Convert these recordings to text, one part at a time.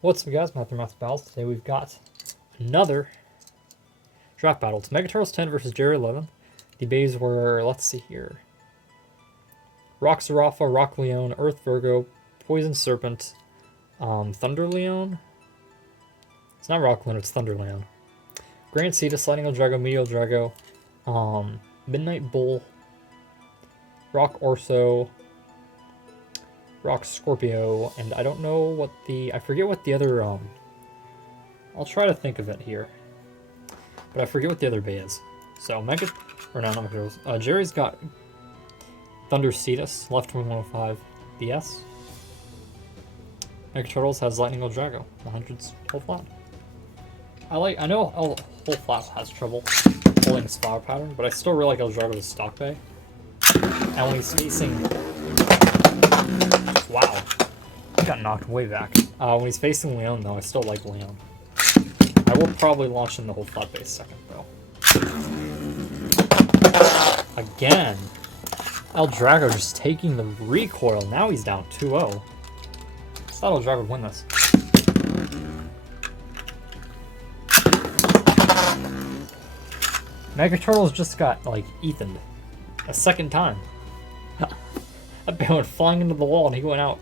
What's up, guys? Math Battles. Today we've got another draft battle. It's MegaTurtles10 versus Jerry 11. The bays were, let's see here, Rock Zarafa, Rock Leon, Earth Virgo, Poison Serpent, Thunder Leon. It's not Rock Leon, it's Thunder Leon. Grand Cetus, Lightning Drago, Meteo Drago, Midnight Bull, Rock Orso, Rock Scorpio, and I don't know what the, I forget what the other, I'll try to think of it here, but I forget what the other bay is. So Jerry's got Thunder Cetus, Left Wing 105 BS. MegaTurtles has Lightning Drago, 100's whole flat. I know whole flat has trouble holding his flower pattern, but I still really like El Drago's stock bay. And when he's facing, wow, he got knocked way back. When he's facing Leon, though, I still like Leon. I will probably launch in the whole flat base second, though. Again, El Drago just taking the recoil. Now he's down 2-0. I thought El Drago would win this. MegaTurtles just got, like, Ethaned a second time. That bay went flying into the wall and he went out.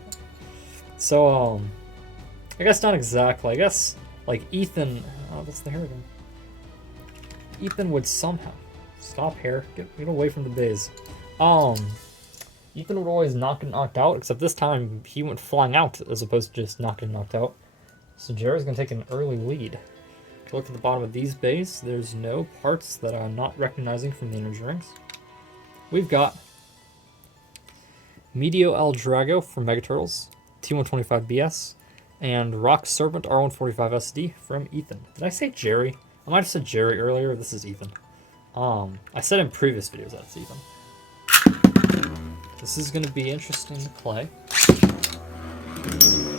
So, I guess not exactly. I guess, like, Ethan... Oh, that's the hair again. Ethan would somehow... Stop, hair. Get away from the bays. Ethan would always not get knocked out, except this time he went flying out as opposed to just not getting knocked out. So Jerry's going to take an early lead. If you look at the bottom of these bays, there's no parts that I'm not recognizing from the energy rings. We've got Meteo El Drago from MegaTurtles, T125 BS, and Rock Serpent R145 SD from Ethan. Did I say Jerry? I might have said Jerry earlier. This is Ethan. I said in previous videos that it's Ethan. This is going to be interesting to play.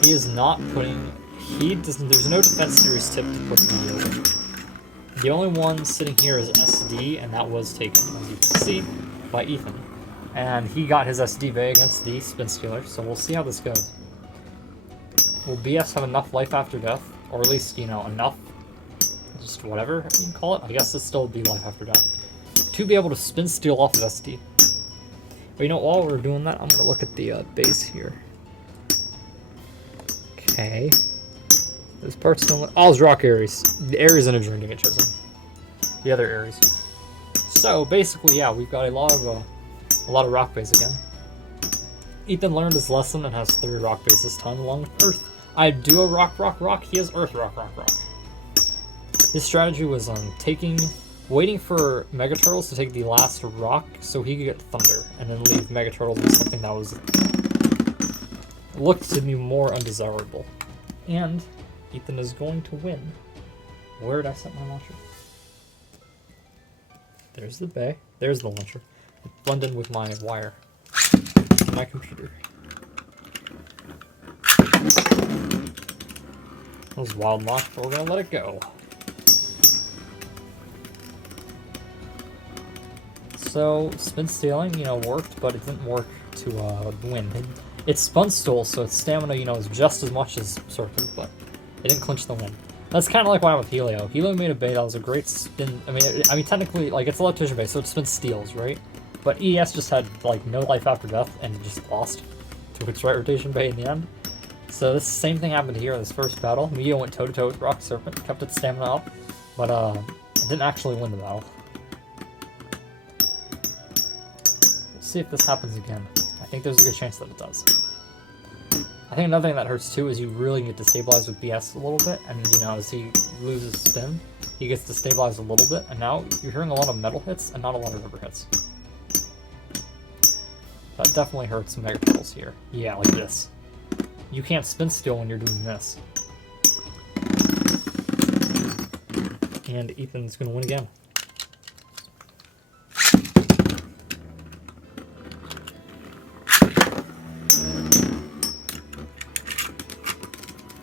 He is not putting... There's no defense series tip to put Meteo in. The only one sitting here is SD, and that was taken, as you can see, by Ethan. And he got his SD bay against the Spin Stealer, so we'll see how this goes. Will BS have enough life after death? Or at least, you know, enough, just whatever you can call it. I guess this still would be life after death. To be able to Spin Steal off of SD. But you know, while we're doing that, I'm going to look at the base here. Okay. This part's still... Oh, it's Rock Aries. The Aries energy ring didn't get chosen. The other Aries. So, basically, yeah, we've got a lot of rock bays again. Ethan learned his lesson and has 3 rock bays this time, along with Earth. I do a rock. He has Earth, rock. His strategy was waiting for MegaTurtles to take the last rock so he could get Thunder, and then leave MegaTurtles with something that looked to be more undesirable. And Ethan is going to win. Where did I set my launcher? There's the bay. There's the launcher. It blended with my wire. My computer. That was wild lock, but we're gonna let it go. So, Spin Stealing, you know, worked, but it didn't work to win. It Spun Stole, so its stamina, you know, is just as much as Serpent, but it didn't clinch the win. That's kind of like what happened with Helio. Helio made a bay that was a great spin. I mean, technically, like, it's a Electrician bay, so it Spin Steals, right? But ES just had, like, no life after death, and it just lost to its right rotation bay in the end. So this same thing happened here in this first battle. Meteo went toe-to-toe with Rock Serpent, kept its stamina up, but it didn't actually win the battle. We'll see if this happens again. I think there's a good chance that it does. I think another thing that hurts too is you really get destabilized with BS a little bit. I mean, you know, as he loses spin, he gets destabilized a little bit, and now you're hearing a lot of metal hits and not a lot of rubber hits. That definitely hurts MegaTurtles here. Yeah, like this. You can't Spin Steal when you're doing this. And Ethan's gonna win again.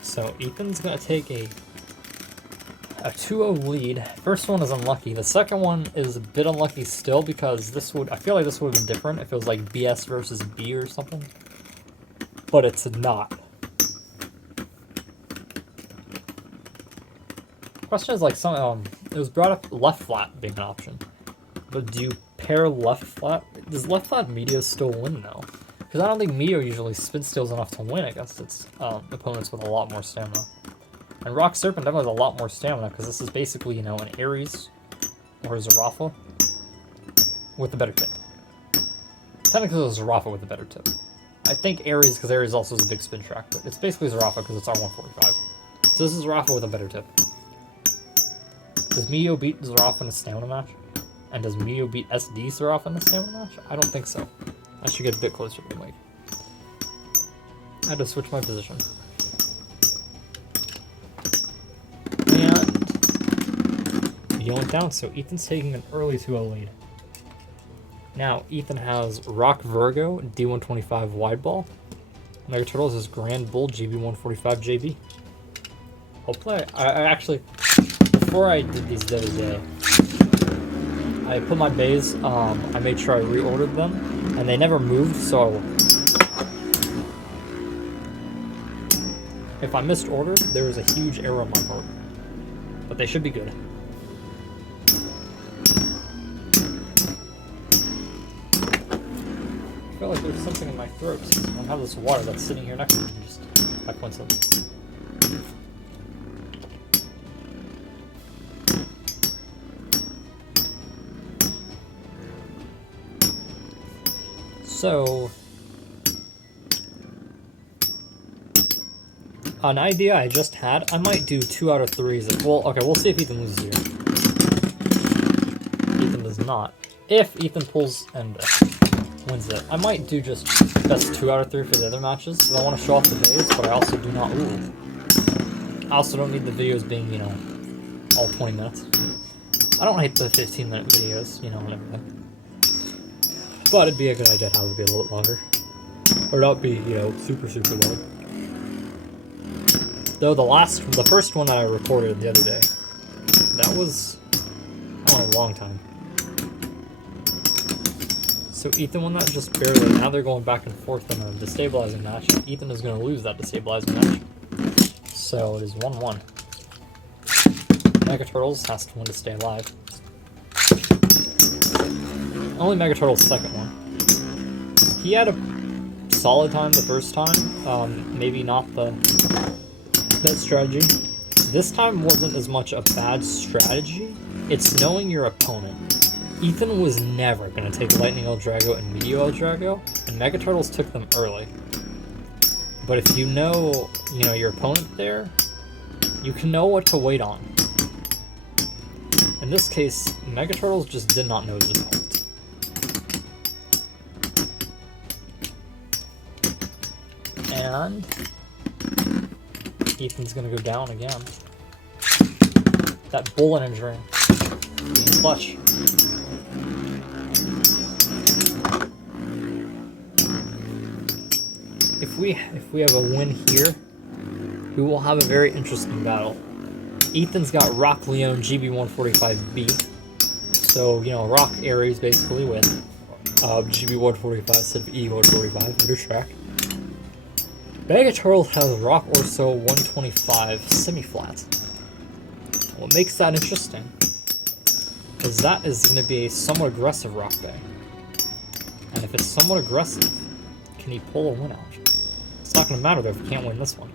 So Ethan's gonna take a 2-0 lead. First one is unlucky. The second one is a bit unlucky still because I feel like this would have been different if it was like BS versus B or something. But it's not. question is like it was brought up left flat being an option, but do you pair left flat? Does left flat Meteo still win though? Because I don't think Meteo usually spin steals enough to win against its opponents with a lot more stamina. And Rock Serpent definitely has a lot more stamina because this is basically, you know, an Ares or a Zarafa with a better tip. Technically, it's a Zarafa with a better tip. I think Ares, because Ares also is a big spin track, but it's basically Zarafa because it's R145. So this is Zarafa with a better tip. Does Meteo beat Zarafa in a stamina match? And does Meteo beat SD Zarafa in a stamina match? I don't think so. I should get a bit closer to the mic. I had to switch my position. And he went down, so Ethan's taking an early 2-0 lead. Now, Ethan has Rock Virgo, D125 wide ball. MegaTurtles has Grand Bull, GB145 JB. Hopefully, I actually, before I did these the other day, I put my bays, I made sure I reordered them, and they never moved, so if I missed order, there was a huge error on my part. But they should be good. I feel like there's something in my throat. I don't have this water that's sitting here next to me, just by coincidence. So, an idea I just had, I might do 2 out of 3s. Well, okay, we'll see if Ethan loses here. Ethan does not. If Ethan pulls and wins it, I might do just best 2 out of 3 for the other matches, because I want to show off the bays, but I also do not. Ooh. I also don't need the videos being, you know, all 20 minutes. I don't hate the 15-minute videos, you know, and everything. But it'd be a good idea to have it be a little bit longer. Or not be, you know, super long. Though the first one that I recorded the other day, that was a long time. So Ethan won that just barely. Now they're going back and forth in a destabilizing match. Ethan is going to lose that destabilizing match. So it is 1-1. MegaTurtles has to win to stay alive. Only MegaTurtles' second one. He had a solid time the first time. Maybe not the best strategy. This time wasn't as much a bad strategy. It's knowing your opponent. Ethan was never going to take Lightning Eldrago and Meteo Eldrago, and MegaTurtles took them early. But if you know your opponent there, you can know what to wait on. In this case, MegaTurtles just did not know his opponent. And Ethan's gonna go down again. That bull injury. Being clutch. If we have a win here, we will have a very interesting battle. Ethan's got Rock Leone GB145B. So, you know, Rock Ares basically with GB145 instead of E145, under track. MegaTurtles has Rock Orso 125 semi-flat. What makes that interesting is that is going to be a somewhat aggressive Rock Bay. And if it's somewhat aggressive, can he pull a win out? It's not going to matter though if he can't win this one.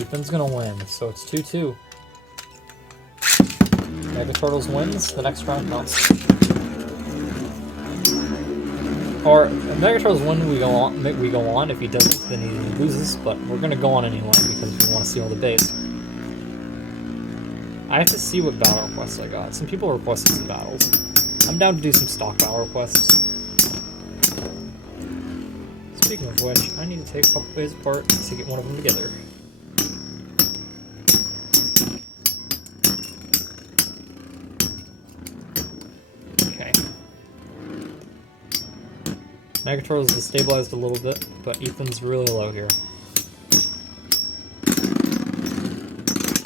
Ethan's going to win, so it's 2-2. MegaTurtles wins, the next round counts. Or MegaTurtles win, we go on. If he doesn't, then he loses. But we're gonna go on anyway because we want to see all the bays. I have to see what battle requests I got. Some people requested some battles. I'm down to do some stock battle requests. Speaking of which, I need to take a couple bays apart to get one of them together. MegaTurtles is stabilized a little bit, but Ethan's really low here.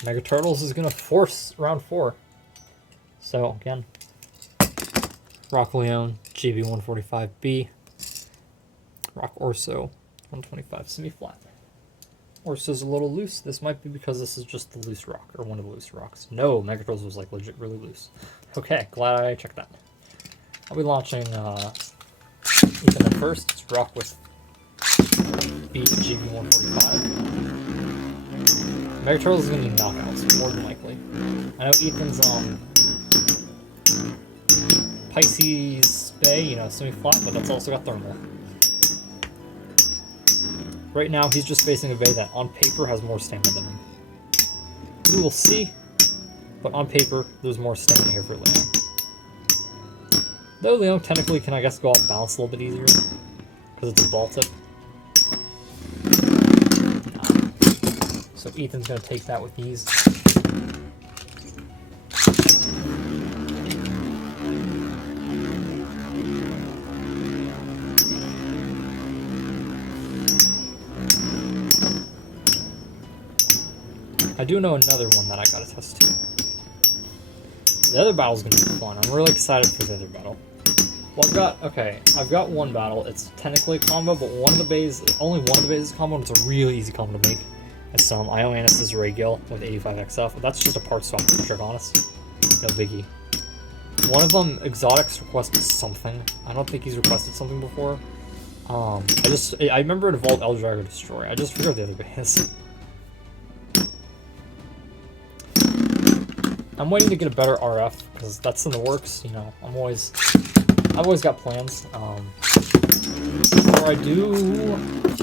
MegaTurtles is going to force round 4. So, again, Rock Leone, GB145B, Rock Orso, 125 semi-flat. Or it's just a little loose. This might be because this is just the loose rock, or one of the loose rocks. No, MegaTurtles was like legit really loose. Okay, glad I checked that. I'll be launching Ethan at first. It's rock with GB145. MegaTurtles is gonna need knockouts, more than likely. I know Ethan's Pisces Bay, you know, semi-flat, but that's also got thermal. Right now, he's just facing a Bay that, on paper, has more stamina than him. We will see, but on paper, there's more stamina here for Leon. Though Leon technically can, I guess, go off balance a little bit easier, because it's a ball tip. So Ethan's going to take that with ease. I do know another one that I gotta test too. The other battle's gonna be fun. I'm really excited for the other battle. Well, I've got one battle. It's technically a combo, but only one of the bays is a combo, and it's a really easy combo to make. It's Ioannis' Ray Gill with 85 XF. That's just a part swap with Dragonis. No biggie. One of them, Exotics, requested something. I don't think he's requested something before. I remember it evolved Eldrago Destroy. I just forgot the other bays. I'm waiting to get a better RF, because that's in the works, you know. I've always got plans. Before I do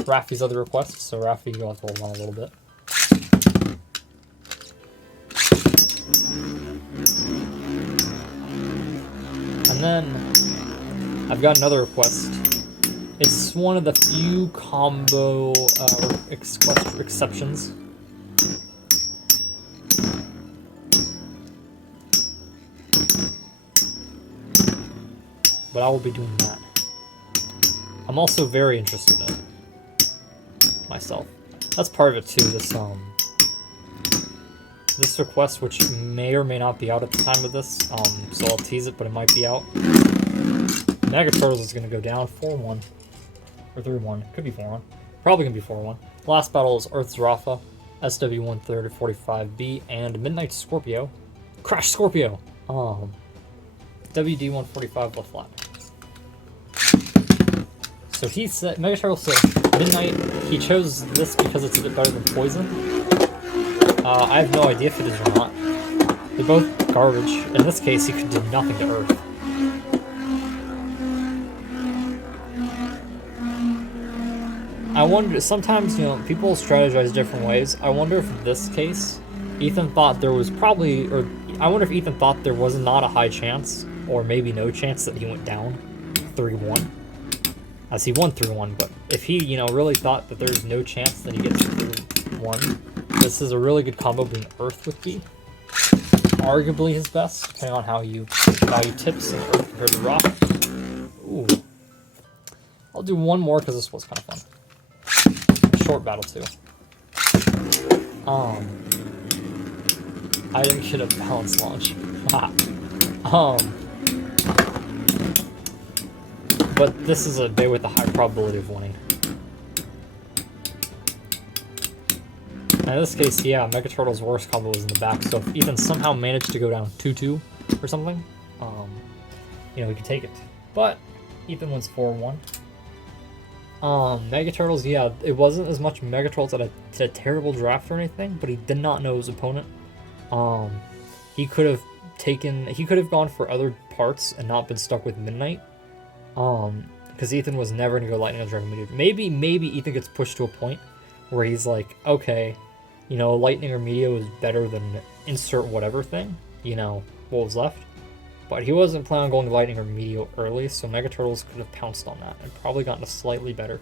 Raffi's other requests, so Raffi, you'll have to hold on a little bit. And then, I've got another request. It's one of the few combo exceptions. But I will be doing that. I'm also very interested in it myself. That's part of it too. This request, which may or may not be out at the time of this, so I'll tease it, but it might be out. MegaTurtles is going to go down 4-1 or 3-1. Could be 4-1. Probably going to be 4-1. Last battle is Earth's Rafa, SW130 45B, and Midnight Scorpio. Crash Scorpio. WD145 left flat. So he said, MegaTurtle said Midnight, he chose this because it's a bit better than Poison. I have no idea if it is or not. They're both garbage. In this case, he could do nothing to Earth. I wonder, sometimes, you know, people strategize different ways. I wonder if in this case, Ethan thought there was probably, or I wonder if Ethan thought there was not a high chance, or maybe no chance that he went down 3-1. As he won 3-1, but if he, you know, really thought that there's no chance that he gets 3-1, this is a really good combo being Earth with B. Arguably his best, depending on how you value tips and Earth compared to Rock. Ooh. I'll do one more because this was kind of fun. Short battle too. I didn't get a balance launch. But this is a bay with a high probability of winning. And in this case, yeah, MegaTurtle's worst combo was in the back, so if Ethan somehow managed to go down 2-2 or something, you know, he could take it. But Ethan wins 4-1. MegaTurtles, yeah, it wasn't as much MegaTurtles that did a terrible draft or anything, but he did not know his opponent. He could have gone for other parts and not been stuck with Midnight. Because Ethan was never gonna go Lightning or Dragon Meteor. Maybe Ethan gets pushed to a point where he's like, okay, you know, Lightning or Meteor is better than insert whatever thing, you know, what was left. But he wasn't planning on going to Lightning or Meteor early, so MegaTurtles could have pounced on that and probably gotten a slightly better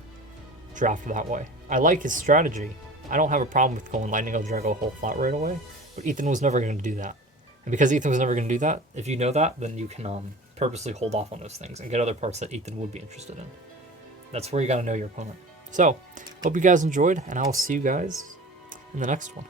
draft that way. I like his strategy. I don't have a problem with going Lightning or Dragon whole flat right away, but Ethan was never going to do that. And because Ethan was never going to do that, if you know that, then you can purposely hold off on those things and get other parts that Ethan would be interested in. That's where you got to know your opponent. So, hope you guys enjoyed, and I will see you guys in the next one.